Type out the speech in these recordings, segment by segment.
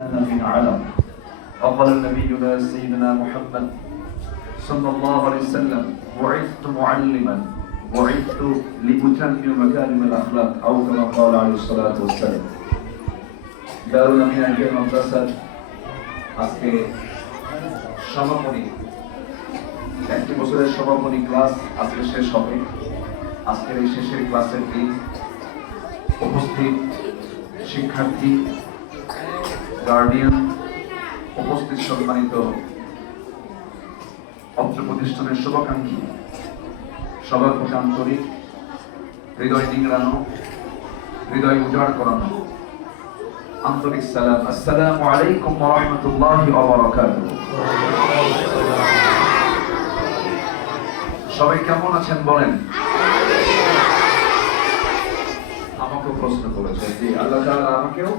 من علم وقال نبينا سيدنا محمد صلى الله عليه وسلم بعثت معلما بعثت لأتمم مكارم الأخلاق أو كما قال عليه الصلاة والسلام দারুল আমিনের মাদ্রাসার আজকে সমাপনী একটি বছরের সমাপনী ক্লাস আজকে শেষ হবে। আজকের এই শেষের ক্লাসের দিন উপস্থিত শিক্ষার্থী, গার্ডিয়ান, উপস্থিত সম্মানিত অত্র প্রতিষ্ঠানের শুভাকাঙ্ক্ষী, সবার প্রতি আন্তরিক, হৃদয় নিংড়ানো, হৃদয় উজাড় করানো আন্তরিক সালাম। আসসালামু আলাইকুম ওয়া রাহমাতুল্লাহি ওয়া বারাকাতুহু। সবাই কেমন আছেন বলেন? আমাকে প্রশ্ন করেছেন যে আল্লাহ তাআলা আমাকেও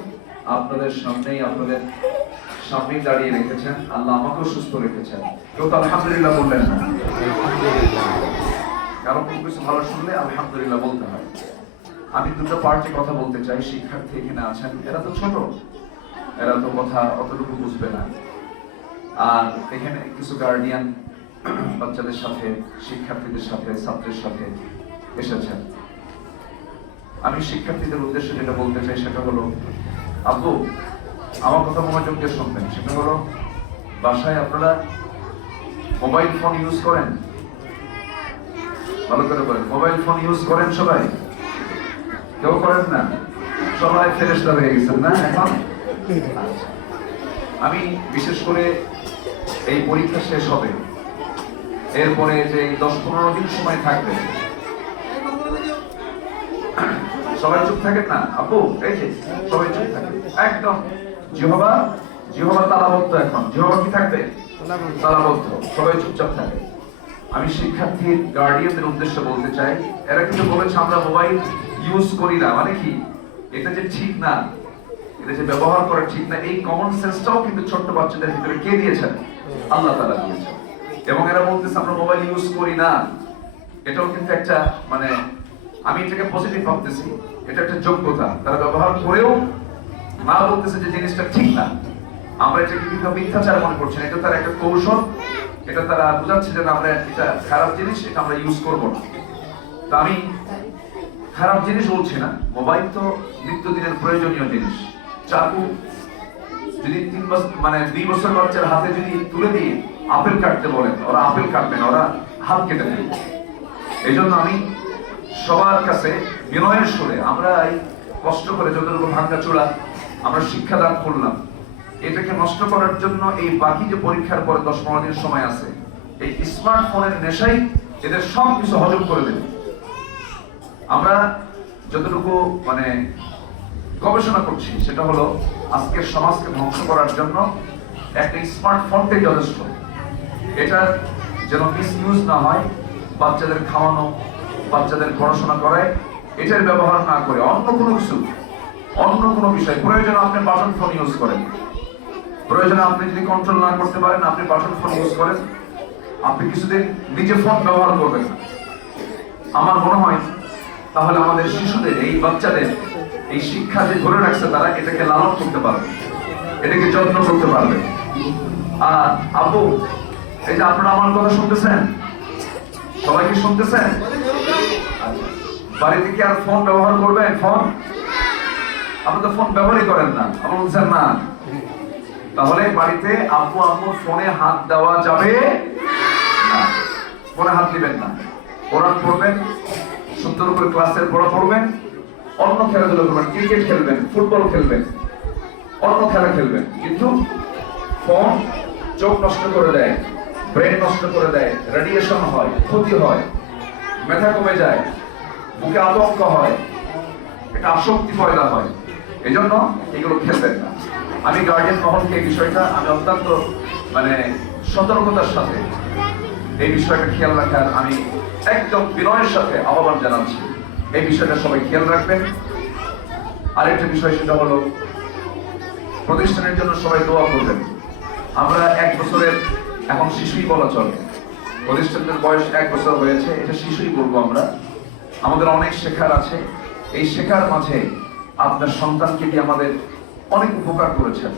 আপনাদের সামনেই দাঁড়িয়ে রেখেছেন, আল্লাহ আমাকেও সুস্থ রেখেছেন। কেউ তো আলহামদুলিল্লাহ বললেন না? কারণ কোনো কিছু ভালো শুনলে আলহামদুলিল্লাহ বলতে হয়। আমি দুটো পার্টে কথা বলতে চাই। শিক্ষার্থী এখানে আছেন, এরা তো ছোট, এরা তো কথা অতটুকু বুঝবে না। আর এখানে কিছু গার্ডিয়ান বাচ্চাদের সাথে, শিক্ষার্থীদের সাথে, ছাত্রের সাথে এসেছেন। আমি শিক্ষার্থীদের উদ্দেশ্যে যেটা বলতে চাই সেটা হলো, আব্বু আমার কথা মনোযোগ দিয়ে শুনবেন। সেটা হলো, বাসায় আপনারা মোবাইল ফোন ইউজ করেন? ভালো করে বলেন, মোবাইল ফোন ইউজ করেন সবাই? কেউ করেন না? সবাই ফেরেশতা হয়ে গেছেন না এখন? আমি বিশেষ করে এই পরীক্ষা শেষ হবে, এরপরে যে 10-15 দিন সময় থাকবে, সবাই চুপ থাকেন না আপু? এই যে সবাই চুপ থাকবে একদম। জিহবা তালাবদ্ধ। এখন জিহবা কি থাকবে? তালাবদ্ধ। সবাই চুপচাপ থাকে। আমি শিক্ষার্থীর গার্ডিয়ানদের উদ্দেশ্যে বলতে চাই, এরা কিন্তু বলেছে আমরা মোবাইল ইউজ করি না, মানে কি এটা যে ঠিক না, এটা যে ব্যবহার করা ঠিক না, এই কমন সেন্সটাও কিন্তু ছোট্ট বাচ্চাদের ভিতরে কে দিয়েছেন? আল্লাহ তাআলা দিয়েছেন। এবং এরা বলতেছে আমরা মোবাইল ইউজ করি না, এটাও কিন্তু একটা মানে আমি এটাকে পজিটিভ ভাবতেছি, এটা একটা যোগ্যতা। তারা ব্যবহার করেও না বলতেছে যে জিনিসটা ঠিক না। আমরা এটাকে কিন্তু মিথ্যাচার মনে করছি না, এটা তার একটা কৌশল। এটা তারা বোঝাচ্ছে যে আমরা এটা খারাপ জিনিস, এটা আমরা ইউজ করব না। তো আমি খারাপ জিনিস বলছি না, মোবাইল তো নিত্যদিনের প্রয়োজনীয় জিনিস। চাকু যদি 2 বছর বাচ্চার হাতে যদি তুলে দিয়ে আপেল কাটতে বলেন, ওরা আপেল কাটবে না, ওরা হাত কেটে দেবে। এই জন্য আমি সবার কাছে বিনয়ের সুরে, আমরা এই কষ্ট করে যতটুকু ভাঙা চূড়া আমরা শিক্ষাদান করলাম, এটাকে নষ্ট করার জন্য এই বাকি যে পরীক্ষার পরে 10-15 দিন সময় আছে, এই স্মার্টফোনের নেশাই এদের সব কিছু হজম করে দেবে। আমরা যতটুকু মানে গবেষণা করছি সেটা হলো, আজকের সমাজকে ধ্বংস করার জন্য একটা স্মার্টফোনটাই যথেষ্ট। এটা যেন মিসইউজ না হয়, বাচ্চাদের খাওয়ানো, বাচ্চাদের পড়াশোনা করায় এটার ব্যবহার না করে অন্য কোনো বিষয়, প্রয়োজনে আপনি বাটন ফোন ইউজ করেন, প্রয়োজনে আপনি যদি কন্ট্রোল না করতে পারেন আপনি বাটন ফোন ইউজ করেন, আপনি কিছুদিন নিজে ফোন ব্যবহার করবেন না। আমার মনে হয় তাহলে আমাদের শিশুদের, এই বাচ্চাদের এই শিক্ষা যে ধরে রাখছে, তারা এটাকে লালন করতে পারবে, এটাকে যত্ন করতে পারবে। আর আপু, এই যে আপনারা আমার কথা শুনতেছেন, সবাই কি শুনতেছেন? বাড়িতে কি আর ফোন ব্যবহার করবেন? ফোন আপনি তো ফোন ব্যবহারই করেন না, আমার বলছেন না। তাহলে বাড়িতে আব্বু আম্মু ফোনে হাত দেওয়া যাবে না, ফোনে হাত দিবেন না। কোরআন পড়বেন, সুন্দর করে ক্লাসের পড়া পড়বেন, অন্য খেলাধুলা করবেন, ক্রিকেট খেলবেন, ফুটবল খেলবেন, অন্য খেলা খেলবেন। কিন্তু ফোন চোখ নষ্ট করে দেয়, ব্রেন নষ্ট করে দেয়, রেডিয়েশন হয়, ক্ষতি হয়, মেধা কমে যায়, বুকে আতঙ্ক হয়, এটা আসক্তি পয়দা হয়। এই জন্য এগুলো খেলবেন না। আমি গার্ডিয়ান মহলকে এই বিষয়টা আমি অত্যন্ত মানে সতর্কতার সাথে এই বিষয়টা খেয়াল রাখার আমি একদম বিনয়ের সাথে আহ্বান জানাচ্ছি। এই বিষয়টা সবাই খেয়াল রাখবেন। আরেকটা বিষয় সেটা হলো, প্রতিষ্ঠানের জন্য সবাই দোয়া করবেন। আমরা 1 বছরের এখন শিশুই বলা চলে, প্রতিষ্ঠানের বয়স 1 বছর হয়েছে, এটা শিশুই বলবো আমরা। আমাদের অনেক শেখার আছে, এই শেখার মাঝে আপনার সন্তানকে দিয়ে আমাদের অনেক উপকার করেছেন।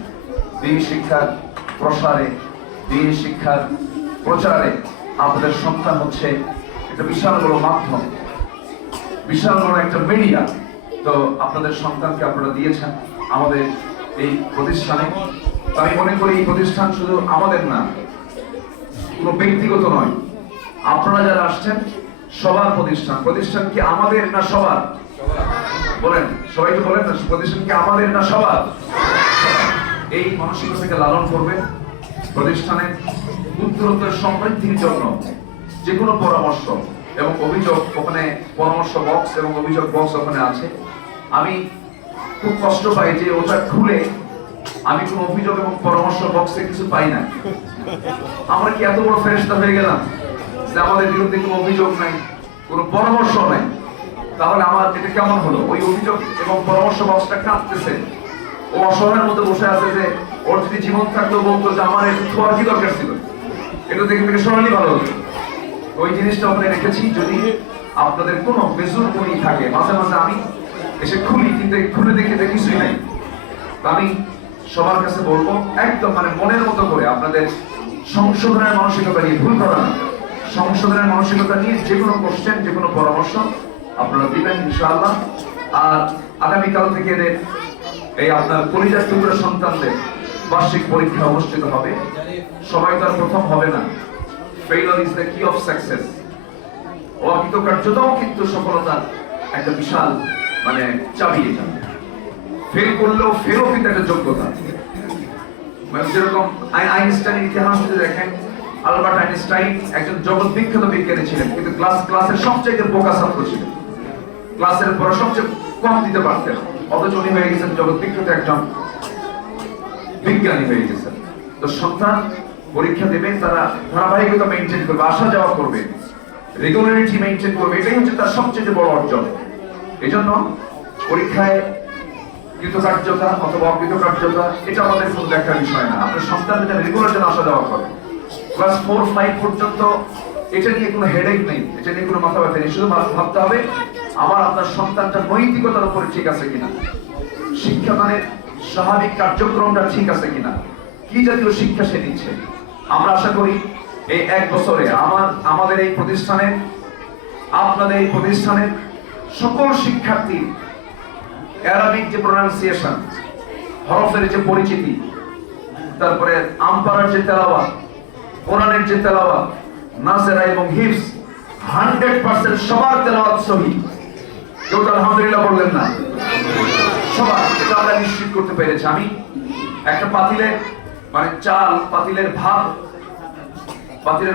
দ্বীন শিক্ষার প্রসারে, দ্বীন শিক্ষার প্রচারে আপনাদের সন্তান হচ্ছে একটা বিশাল বড় মাধ্যম, বিশাল বড় একটা মিডিয়া। তো আপনাদের সন্তানকে আপনারা দিয়েছেন আমাদের এই প্রতিষ্ঠানে। আমি মনে করি এই প্রতিষ্ঠান শুধু আমাদের না, কোনো ব্যক্তিগত নয়, আপনারা যারা আসছেন সবার প্রতিষ্ঠান। প্রতিষ্ঠান কি আমাদের না সবার? বলেন, সবাই তো বলেন না, প্রতিষ্ঠান কি আমাদের না সবার? এই মানসিকতাকে লালন করবেন। প্রতিষ্ঠানের উত্তরোত্তর সমৃদ্ধির জন্য যে কোনো পরামর্শ এবং অভিযোগ, ওখানে পরামর্শ বক্স এবং অভিযোগ বক্স ওখানে আছে। আমি খুব কষ্ট পাই যে ওটা খুলে আমি কোনো অভিযোগ এবং পরামর্শ বক্সে কিছু পাই না। আমরা কি এত বড় ফেরেশতা হয়ে গেলাম যে আমাদের বিরুদ্ধে কোনো অভিযোগ নাই, কোনো পরামর্শ নাই? তাহলে আমার এটা কেমন হলো? ওই অভিযোগ এবং পরামর্শ বক্সটা কাঁদতেছে, ও অসহায়ের মধ্যে বসে আছে যে ওর যদি জীবন থাকলেও বলতো যে আমার একটু ছোঁয়ার কি দরকার ছিল, এটা দেখে থেকে সরালি ভালো হতো। ওই জিনিসটা ওখানে রেখেছি। যদি আপনাদের কোনো বেজুর কমি থাকে, মাঝে মাঝে আমি এসে খুলি, কিন্তু খুলে দেখে যে কিছুই নাই। আমি সবার কাছে বলবো একদম মনের মতো করে আপনাদের সংশোধনের মানসিকতা নিয়ে, ভুল করা না, সংশোধনের মানসিকতা নিয়ে যে কোনো কোশ্চেন, যে কোনো পরামর্শ আপনারা দিবেন ইনশাআল্লাহ। আর আগামীকাল থেকে এই আপনার পরিবার টুকরা সন্তানদের বার্ষিক পরীক্ষা অনুষ্ঠিত হবে। সবাই তার প্রথম হবে না। ফেইলিউর ইজ দ্য কি অফ সাকসেস। অকৃতকার্যতাও কিন্তু সফলতার একটা বিশাল চাবি। এটা ফেল করলেও ফেলও কিন্তু একটা যোগ্যতা। যেরকম আইনস্টাইনের ইতিহাস যদি দেখেন, আলবার্ট আইনস্টাইন একজন জগৎ বিখ্যাত বিজ্ঞানী ছিলেন, কিন্তু ক্লাসের সবচেয়ে বোকা ছাত্র ছিলেন। ক্লাসের পড়া সবচেয়ে কম দিতে পারতেন, অথচ উনি হয়ে গেছেন জগৎ বিখ্যাত একজন বিজ্ঞানী হয়ে গেছেন। তো সন্তান পরীক্ষা দেবে, তারা ধারাবাহিকতা মেনটেন করবে, আসা যাওয়া করবে, রেগুলারিটি মেনটেন করবে, এটাই হচ্ছে তার সবচেয়ে বড় অর্জন। এই জন্য পরীক্ষায় কৃতকার্যতা অথবা অকৃতকার্যতা এটা আমাদের কোনো দেখার বিষয় না। আপনার সন্তান যেটা রেগুলার যেন আসা যাওয়া করে, ক্লাস 4-5 পর্যন্ত এটা নিয়ে কোনো হেডেক নেই, এটা নিয়ে কোনো মাথা ব্যথা নেই। শুধু ভাবতে হবে আমার আপনার সন্তানটা নৈতিকতার উপরে ঠিক আছে কিনা, শিক্ষাদানের স্বাভাবিক কার্যক্রমটা ঠিক আছে কিনা, কি জাতীয় শিক্ষা সে দিচ্ছে। আমরা আশা করি এই 1 বছরে আমাদের এই প্রতিষ্ঠানের, আপনাদের এই প্রতিষ্ঠানের সকল শিক্ষার্থী অ্যারাবিক যে প্রোনাউন্সিয়েশন, হরফের যে পরিচিতি, তারপরে আমপারার যে তেলাওয়াত, কোরআনের যে তেলাওয়াত, নাসেরা এবং হিফজ 100% সবার তেলাওয়াত সহিহ। কেউ তো আলহামদুলিল্লাহ বললেন না? সবার, এটা আমরা নিশ্চিত করতে পেরেছি। আমি একটা পাতিলের চাল, পাতিলের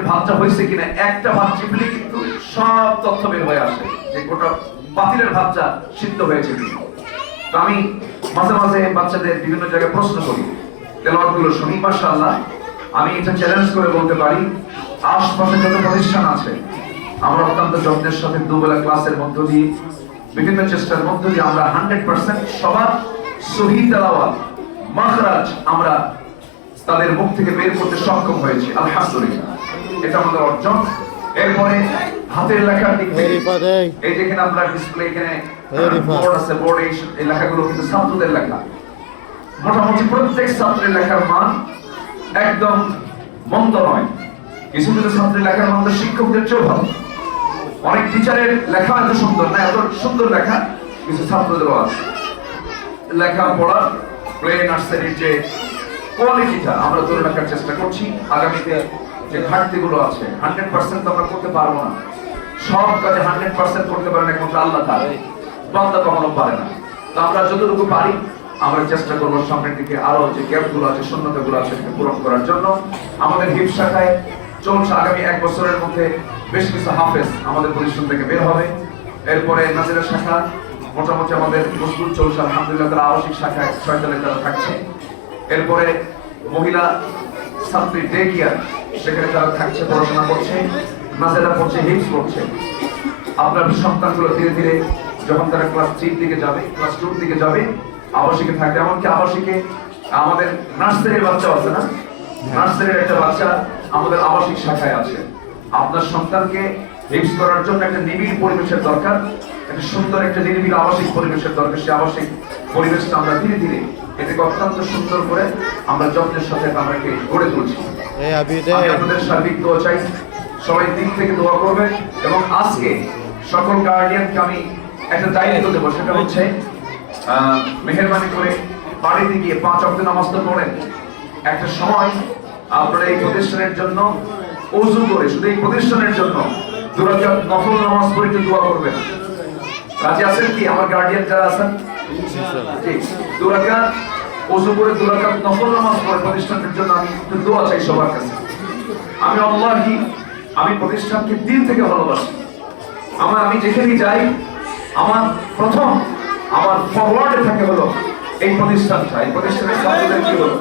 ভাতটা হয়েছে কিনা, একটা ভাত চিপলে কিন্তু সব তথ্য বের হয়ে আসে যে গোটা পাতিলের ভাতটা সিদ্ধ হয়েছে কিনা। তো আমি মাঝে মাঝে বাচ্চাদের বিভিন্ন জায়গায় প্রশ্ন করি, তেলাওয়াতগুলো শুনি। মাশাআল্লাহ, আমি এটা চ্যালেঞ্জ করে বলতে পারি, আশপাশে যত প্রতিষ্ঠান আছে আমরা অত্যন্ত যত্নের সাথে দুবেলা ক্লাসের মধ্য দিয়ে, বিভিন্ন চেষ্টার মধ্য দিয়ে আমরা 100% সবার সহিহ তেলাওয়াত, মাখরাজ আমরা তাদের মুখ থেকে বের করতে সক্ষম হয়েছি, আলহামদুলিল্লাহ। এটা আমাদের অর্জন। এরপরে হাতের লেখার দিক থেকে এই যেখানে আমরা ডিসপ্লে, এখানে বোর্ড আছে, বোর্ডে এই লেখাগুলো কিন্তু ছাত্রদের লেখা। মোটামুটি প্রত্যেক ছাত্রের লেখার মান একদম মন্দ নয়। কিছু কিছু ছাত্রের লেখার মান তো শিক্ষকদের চেয়েও ভালো। অনেক টিচারের লেখা এত সুন্দর না, এত সুন্দর লেখা কিছু ছাত্রদেরও আছে। লেখা পড়ার প্লে নার্সারির যে কোয়ালিটিটা আমরা ধরে রাখার চেষ্টা করছি। আগামীতে যে ঘাটতিগুলো আছে 100% তো আমরা করতে পারবো না, সব কাজে 100% করতে পারেন একমাত্র আল্লাহ তাআলা, বান্দা কখনো পারে না। তো আমরা যতটুকু পারি আমরা চেষ্টা করবো সামনের দিকে আরো যে গ্যাপগুলো আছে, শূন্যতাগুলো আছে সেটা পূরণ করার জন্য। আমাদের হিফজ শাখায় চলছে আগামী 1 বছরের মধ্যে বেশ কিছু হাফেজ আমাদের প্রতিষ্ঠান থেকে বের হবে। এরপরে নাজিরা শাখা মোটামুটি আমাদের মজবুত চলছে আলহামদুলিল্লাহ, তারা আবাসিক শাখায় 6 জনের তারা থাকছে। এরপরে মহিলা ছাত্রী ডে কেয়ার, সেখানে তারা থাকছে, পড়াশোনা করছে, নাজিরা পড়ছে, হিফজ করছে। আপনার সন্তানগুলো ধীরে ধীরে যখন তারা ক্লাস 3 দিকে যাবে, ক্লাস 2 দিকে যাবে, আবাসিকে থাকবে। এমনকি আবাসিকে আমাদের নার্সারির বাচ্চা আছে না, নার্সারির একটা বাচ্চা আমাদের আবাসিক শাখায় আছে। আপনার সন্তানকে হিফজ করার জন্য একটা নিবিড় পরিবেশের দরকার, একটা সুন্দর একটা নিরিবিলি আবাসিক পরিবেশের দরকার। সেই আবাসিক পরিবেশটা আমরা ধীরে ধীরে এতে অত্যন্ত সুন্দর করে আমরা যত্নের সাথে আমাকে গড়ে তুলছি। আমি আপনাদের সার্বিক দোয়া চাই, সবাই দিক থেকে দোয়া করবেন। এবং আজকে সকল গার্ডিয়ানকে আমি একটা দায়িত্ব দেবো, সেটা হচ্ছে মেহেরবানি করে বাড়িতে গিয়ে 5 ওয়াক্ত নামাজ তো পড়েন, একটা সময় আপনারা এই প্রতিষ্ঠানের জন্য ওযু করে, শুধু এই প্রতিষ্ঠানের জন্য 2 রাকাত নফল নামাজ পড়ে একটু দোয়া করবেন। রাজি আছেন কি আমার গার্ডিয়ান যারা আছেন? ঠিক 2 রাকাত ওযু করে 2 রাকাত নফল নামাজ পড়ে প্রতিষ্ঠানের জন্য আমি একটু দোয়া চাই সবার কাছে। আমি আল্লাহি আমি প্রতিষ্ঠানকে দিল থেকে ভালোবাসি। আমি যেখানে যাই আমার প্রথম আমার ফরওয়ার্ডে থাকে হলো এই প্রতিষ্ঠানটা। এই প্রতিষ্ঠানের সাথে কি হলো,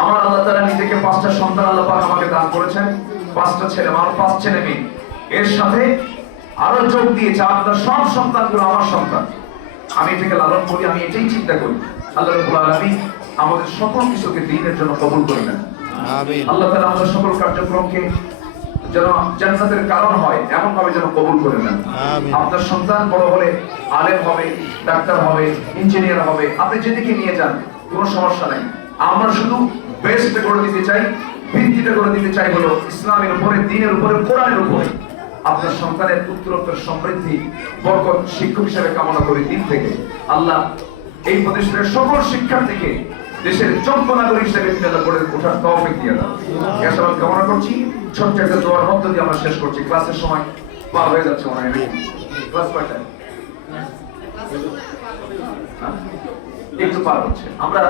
আমার আল্লাহ তাআলা নিজেকে 5টা সন্তান আল্লাহ পাক আমাকে দান করেছেন, 5টা ছেলে, আমার 5 ছেলে মেয়ে। এর সাথে আরো যোগ দিয়েছে আপনার সব সন্তানগুলো আমার সন্তান। আমি এটাকে লালন করি, আমি এটাই চিন্তা করি আল্লাহ রাব্বুল আলামিন আমাদের সকল কিছুকে দ্বীনের জন্য কবুল করে নেন। আমিন। আল্লাহ তাআলা আমাদের সকল কার্যক্রমকে যেন জান্নাতের কারণ হয় এমন ভাবে যেন কবুল করে নেন। আমিন। আপনার সন্তান বড় হলে আলেম হবে, ডাক্তার হবে, ইঞ্জিনিয়ার হবে, আপনি যেদিকে নিয়ে যান কোনো সমস্যা নাই। আমরা শুধু বেসটা করে দিতে চাই, ভিত্তিটা করে দিতে চাই হলো ইসলামের উপরে, দ্বীনের উপরে, কোরআনের উপরে। আপনার সন্তানের উত্তরোত্তর সমৃদ্ধি বরকত শিক্ষক হিসেবে কামনা করি দিন থেকে। আল্লাহ এই প্রতিষ্ঠানের সকল শিক্ষার্থীকে দেশের যোগ্য নাগরিক হিসেবে করে ওঠার তৌফিক দিয়ে দাও। এসব কামনা করছি। ছোট্ট একটা দোয়ার মধ্য দিয়ে আমরা শেষ করছি। ক্লাসের সময় পার হয়ে যাচ্ছে মনে হয়। ক্লাস কয়টায়? একটু পার হচ্ছে। আমরা